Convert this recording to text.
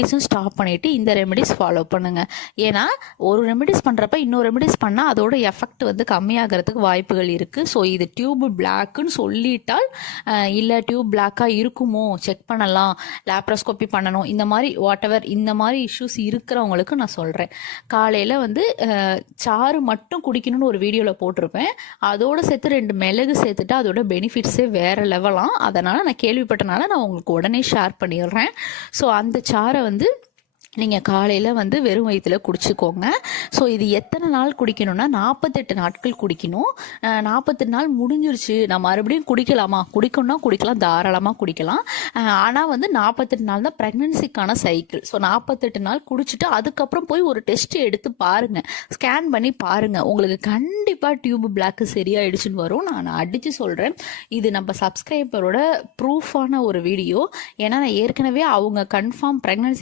ரெமெடிஸும் stop பண்ணிவிட்டு இந்த remedies follow பண்ணுங்கள். ஏன்னா ஒரு ரெமெடிஸ் பண்ணுறப்ப இன்னொரு ரெமெடிஸ் பண்ணால் அதோட எஃபெக்ட் வந்து கம்மியாகிறதுக்கு வாய்ப்புகள் இருக்குது. ஸோ இது டியூப் பிளாக்குன்னு சொல்லிட்டால் இல்லை டியூப் பிளாக்காக இருக்குமோ செக் பண்ணலாம், லேப்ரோஸ்கோப்பி பண்ணணும், இந்த மாதிரி வாட்டெவர் இந்த மாதிரி இஷ்யூஸ் இருக்கிறவங்களுக்கு நான் சொல்கிறேன். காலையில் வந்து சாறு மட்டும் குடிக்கணும்னு ஒரு வீடியோவில் போட்டிருப்பேன். அதோடு சேர்த்து 2 மிளகு சேர்த்துட்டு அதோட பெனிஃபிட்ஸே வேறு லெவலாம். அதனால் நான் கேள்விப்பட்டனால நான் உங்களுக்கு உடனே ஷேர் பண்ணிடுறேன். ஸோ அந்த சாரை வந்து நீங்கள் காலையில் வந்து வெறும் வயிற்றில் குடிச்சிக்கோங்க. ஸோ இது எத்தனை நாள் குடிக்கணும்னா 48 நாட்கள் குடிக்கணும். 48 நாள் முடிஞ்சிருச்சு நான் மறுபடியும் குடிக்கலாமா, குடிக்கணும்னா குடிக்கலாம், தாராளமாக குடிக்கலாம். ஆனால் வந்து 48 நாள் தான் ப்ரெக்னென்சிக்கான சைக்கிள். ஸோ 48 நாள் குடிச்சிட்டு அதுக்கப்புறம் போய் ஒரு டெஸ்ட் எடுத்து பாருங்கள், ஸ்கேன் பண்ணி பாருங்கள். உங்களுக்கு கண்டிப்பாக டியூப் பிளாக்கு சரியாயிடுச்சுன்னு வரும். நான் அடித்து சொல்கிறேன். இது நம்ம சப்ஸ்கிரைபரோட ப்ரூஃபான ஒரு வீடியோ. ஏன்னா நான் ஏற்கனவே அவங்க கன்ஃபார்ம் ப்ரெக்னென்சி